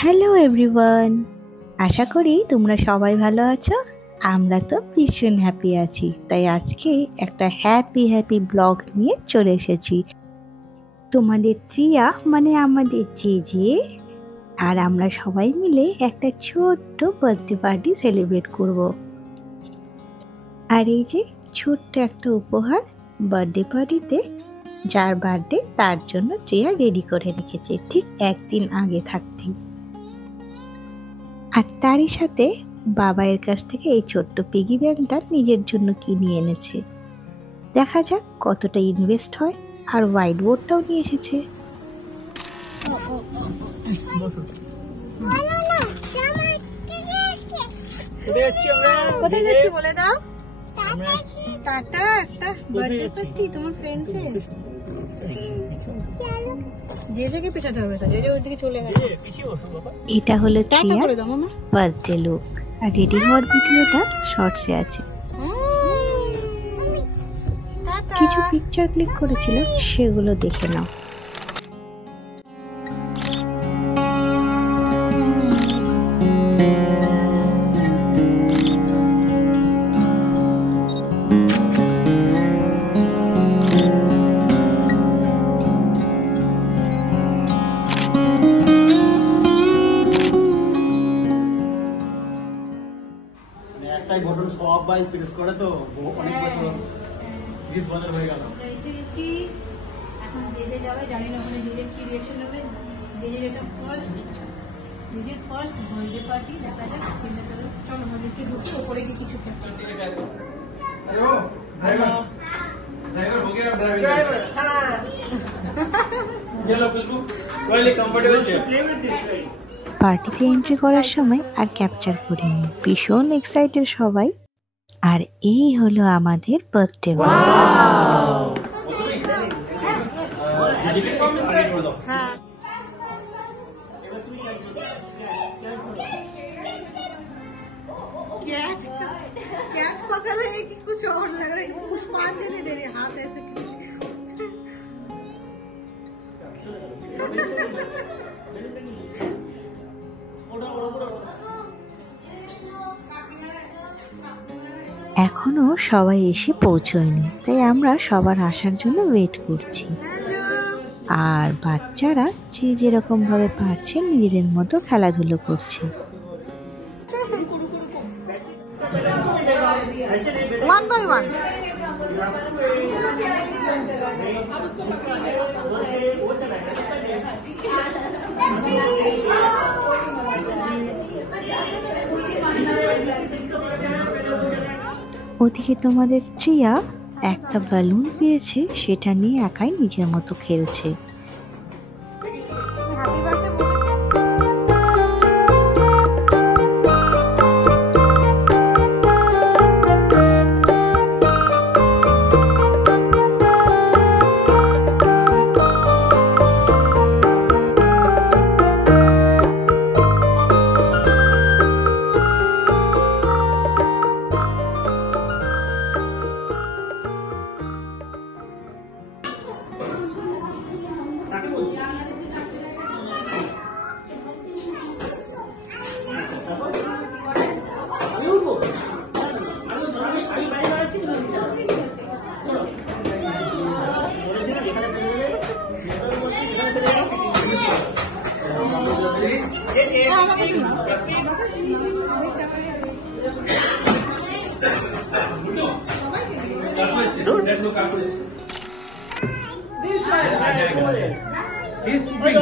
Hello everyone, আশা করি তোমরা সবাই ভালো আছো। আমরা তো ভীষণ হ্যাপি আছি, তাই আজকে একটা হ্যাপি ব্লগ নিয়ে চলে এসেছি। তোমাদের ত্রিয়া মানে আমাদের জেজে আর আমরা সবাই মিলে একটা ছোট্ট বার্থডে পার্টি সেলিব্রেট করব। আর এই যে ছোট্ট একটা উপহার বার্থডে পার্টিতে, যার বার্থডে তার জন্য ত্রিয়া রেডি করে রেখেছে ঠিক একদিন আগে থাকতেই। আর তারই সাথে বাবাইয়ের কাছ থেকে এই ছোট্ট পিগি ব্যাংকটা নিজের জন্য কিনে এনেছে। দেখা যাক কতটা ইনভেস্ট হয়। আর হোয়াইট বোর্ডটাও নিয়ে এসেছে। কোথায় যাচ্ছি বলে দাও? টাটা। একটা বার্থডে পার্টি তোমার ফ্রেন্ডসের। এটা হলো ত্রিয়ার বার্থডে লুক। আর রেডি হওয়ার ভিডিওটা শর্টসে আছে। কিছু পিকচার ক্লিক করেছিল, সেগুলো দেখে নাও। একটাই ঘটন সব ভাই প্রেস করে তো অনেক বছর 20 বছর হয়ে গেল। আমরা এসে গেছি, এখন জেলে যাবে, জানি না ওখানে জেলের কি রিঅ্যাকশন হবে। জেলের এটা ফার্স্ট বার্থডে পার্টি, দেখা যাক। চলো আমাদেরকে ঢুকে ওপরে গিয়ে কিছু খেতে। ड्राइवर हो गया। ड्राइवर हाँ ये लो खुशबू वाली कंफर्टेबल चेयर। পার্টিতে এন্ট্রি করার সময় আর ক্যাপচার করিনি, ভীষণ এক্সাইটেড সবাই। আর এই হলো আমাদের বার্থডে। कैच पकड़ रहे हैं कि कुछ और लग रहा है कि पुष्पांजलि दे रही है, हाथ ऐसे এখনো সবাই এসে পৌঁছয়নি, তাই আমরা সবার আসার জন্য ওয়েট করছি। আর বাচ্চারা যে যেরকম ভাবে পারছে নিজেদের মতো খেলাধুলো করছে। One by one. ওদিকে তোমাদের ত্রিয়া একটা বেলুন পেয়েছে, সেটা নিয়ে একাই নিজের মতো খেলছে।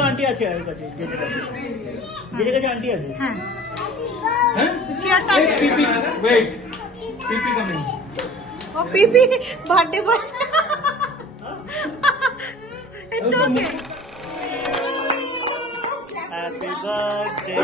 आंटी আছে আর কাছে যেটা কাছে আন্টি আছে। হ্যাঁ হ্যাঁ পিপি ওয়েট পিপি কামিং। ও Pipi birthday boy. It's okay. Happy birthday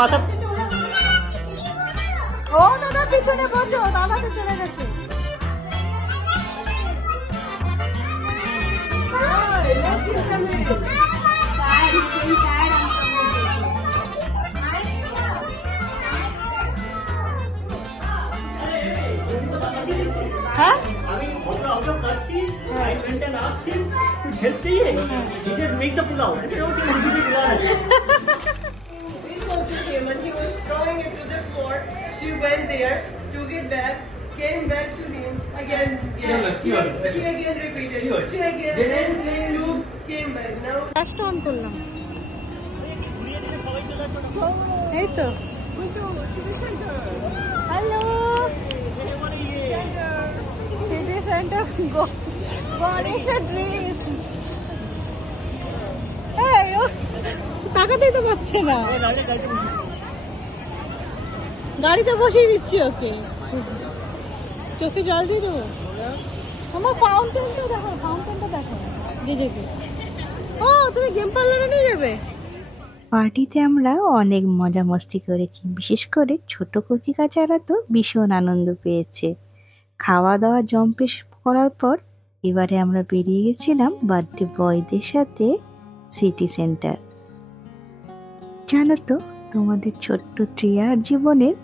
মাথা ও দাদা পিছনে বসো, দাদা তো চলে গেছে। हाँ अभी order करছি I went and asked him कुछ help चाहिए he said make the pulao I said okay we'll give you pulao This also came and he was throwing it to the floor. She went there, took it back, came back to him again. She again repeated. She again took, came back. Now last on করলাম, এই তো। Hello city centre তাকাতেই তো পাচ্ছে না, গাড়িতে বসিয়ে দিচ্ছি ওকে, চোখে জল দিয়ে দেবো। আমার ফাউন্টেনটা দেখো, ফাউন্টেনটা দেখো দিদিকে। ও তুমি গেম পার্লারে নিয়ে যাবে? পার্টিতে আমরা অনেক মজা মস্তি করেছি, বিশেষ করে ছোট কচিকাচারা তো ভীষণ আনন্দ পেয়েছে। খাওয়া দাওয়া জম্পেশ করার পর এবারে আমরা বেরিয়ে গেছিলাম বার্থডে বয়দের সাথে সিটি সেন্টার। জানো তো তোমাদের ছোট্ট ট্রিয়ার জীবনের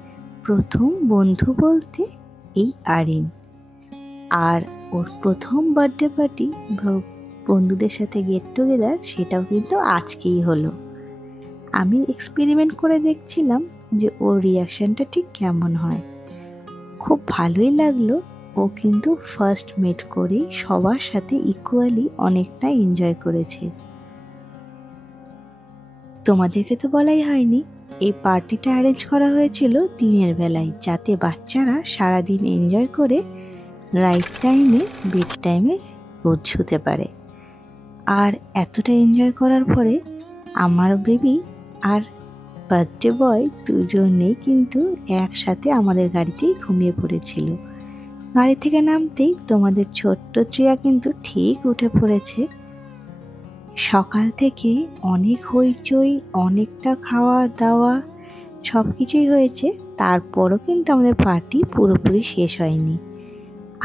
প্রথম বন্ধু বলতে এই আরিন, আর ওর প্রথম বার্থডে পার্টি বন্ধুদের সাথে গেট টুগেদার সেটাও কিন্তু আজকেই হলো। আমি এক্সপেরিমেন্ট করে দেখছিলাম যে ওর রিয়াকশানটা ঠিক কেমন হয়। খুব ভালোই লাগলো। ও কিন্তু ফার্স্ট মিট করেই সবার সাথে ইকুয়ালি অনেকটা এনজয় করেছে। তোমাদেরকে তো বলাই হয়নি, এই পার্টিটা অ্যারেঞ্জ করা হয়েছিল দিনের বেলায়, যাতে বাচ্চারা সারাদিন এনজয় করে রাইট টাইমে বেড টাইমে শুতে পারে। আর এতটা এনজয় করার পরে আমার বেবি আর বার্থডে বয় দুজনেই কিন্তু একসাথে আমাদের গাড়িতেই ঘুমিয়ে পড়েছিল। গাড়ি থেকে নামতেই তোমাদের ছোট্ট ট্রিয়া কিন্তু ঠিক উঠে পড়েছে। সকাল থেকে অনেক হইচই, অনেকটা খাওয়া দাওয়া সব কিছুই হয়েছে, তারপরও কিন্তু আমাদের পার্টি পুরোপুরি শেষ হয়নি।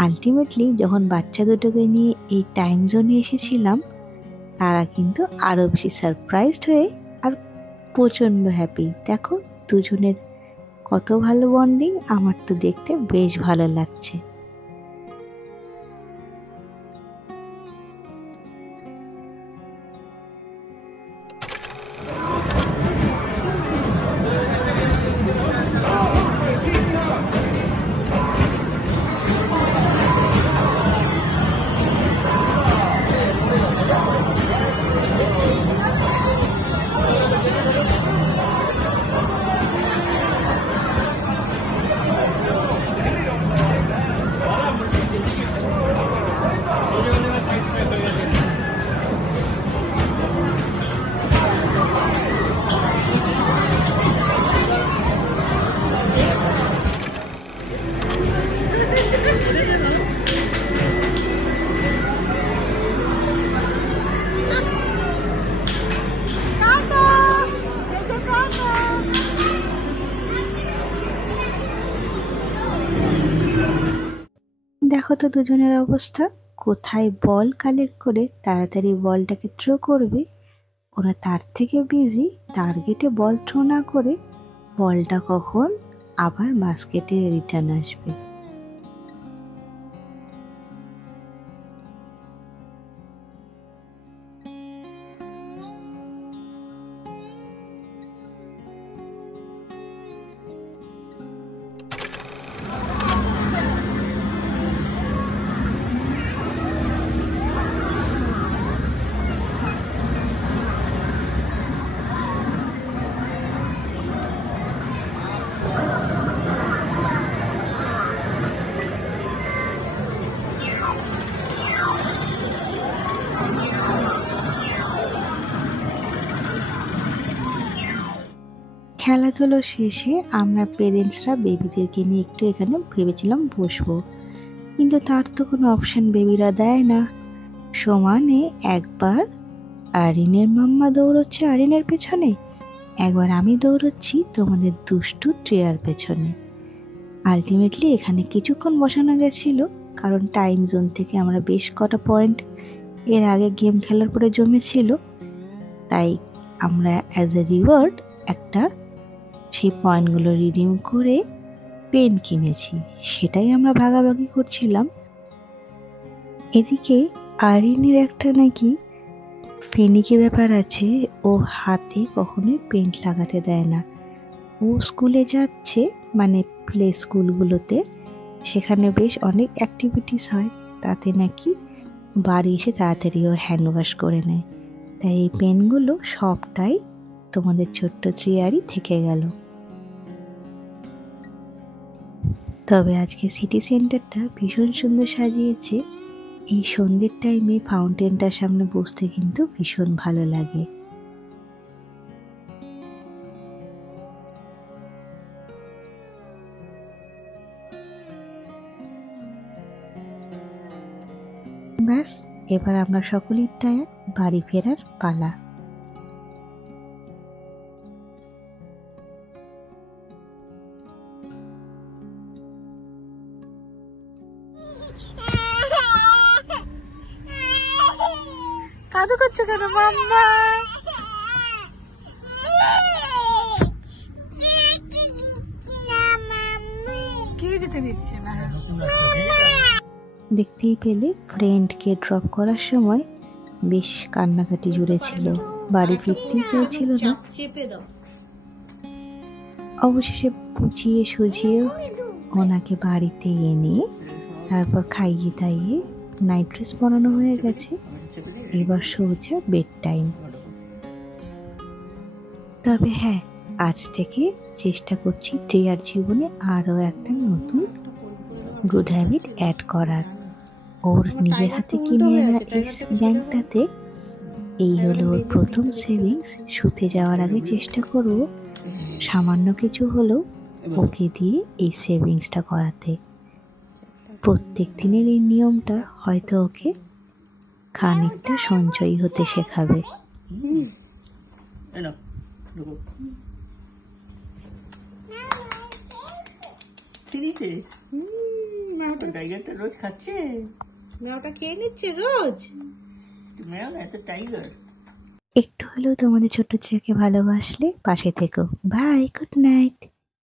আলটিমেটলি যখন বাচ্চা দুটোকে নিয়ে এই টাইম জোনে এসেছিলাম, তারা কিন্তু আরও বেশি সারপ্রাইজড হয়ে আর প্রচণ্ড হ্যাপি। দেখো দুজনের কত ভালো বন্ডিং, আমার তো দেখতে বেশ ভালো লাগছে। দেখো তো দুজনের অবস্থা, কোথায় বল কালেক্ট করে তাড়াতাড়ি বলটাকে থ্রো করবে, ওরা তার থেকে বিজি টার্গেটে বল থ্রো না করে বলটা কখন আবার বাস্কেটে রিটার্ন আসবে। খেলাধুলো শেষে আমরা পেরেন্টসরা বেবিদেরকে নিয়ে একটু এখানে ভেবেছিলাম বসবো, কিন্তু তার তো কোনো অপশান বেবিরা দেয় না। সমানে একবার আরিনের মাম্মা দৌড়চ্ছে আরিনের পেছনে, একবার আমি দৌড়চ্ছি তোমাদের দুষ্টু ট্রেয়ার পেছনে। আলটিমেটলি এখানে কিছুক্ষণ বসানো গেছিল, কারণ টাইম জোন থেকে আমরা বেশ কটা পয়েন্ট এর আগে গেম খেলার পরে জমেছিল। তাই আমরা অ্যাজ এ রিওয়ার্ড একটা সেই পয়েন্টগুলো রিডিম করে পেন কিনেছি, সেটাই আমরা ভাগাভাগি করছিলাম। এদিকে আরিনের একটা নাকি ফেনিকে ব্যাপার আছে, ও হাতে কখনোই পেন্ট লাগাতে দেয় না। ও স্কুলে যাচ্ছে, মানে প্লে স্কুলগুলোতে, সেখানে বেশ অনেক অ্যাক্টিভিটিস হয়, তাতে নাকি বাড়ি এসে তাড়াতাড়ি ও হ্যান্ড ওয়াশ করে নেয়। তাই এই পেনগুলো সবটাই তোমাদের ছোট্ট ট্রিয়ারই থেকে গেল। তবে আজকে সিটি সেন্টারটা ভীষণ সুন্দর সাজিয়েছে। এই সন্ধ্যের টাইমে ফাউন্টেনটার সামনে বসতে কিন্তু ভীষণ ভালো লাগে। ব্যাস, এবার আমরা সকলেই টায়ার, বাড়ি ফেরার পালা। কাঁদো করছো কেন মাম্মা? কে যেতে দিচ্ছে না? দেখতেই পেলে ফ্রেন্ডকে ড্রপ করার সময় বেশ কান্নাকাটি জুড়েছিল, বাড়ি ফিরতেই চাইছিল না। অবশেষে বুঝিয়ে সুঝিয়ে ওনাকে বাড়িতে এনে তারপর খাইয়ে দাইয়ে নাইট ড্রেস পরানো হয়ে গেছে। এবার সোজা বেড টাইম। তবে হ্যাঁ, আজ থেকে চেষ্টা করছি ট্রিয়ার জীবনে আরও একটা নতুন গুড হ্যাবিট অ্যাড করার। ওর নিজের হাতে কিনে আনা এই ব্যাংকটাতে এই হলো ওর প্রথম সেভিংস। শুতে যাওয়ার আগে চেষ্টা করব সামান্য কিছু হলেও ওকে দিয়ে এই সেভিংসটা করাতে। প্রত্যেক দিনের এই নিয়মটা হয়তো ওকে খানিকটা সঞ্চয়ী হতে শেখাবে। টাইগারটা রোজ খাচ্ছে, মেয়েটা খেয়ে নিচ্ছে রোজ। টাইগার একটু হলেও তোমাদের ছোট্ট ছেলেকে ভালোবাসলে পাশে থেকো। Bye, good night.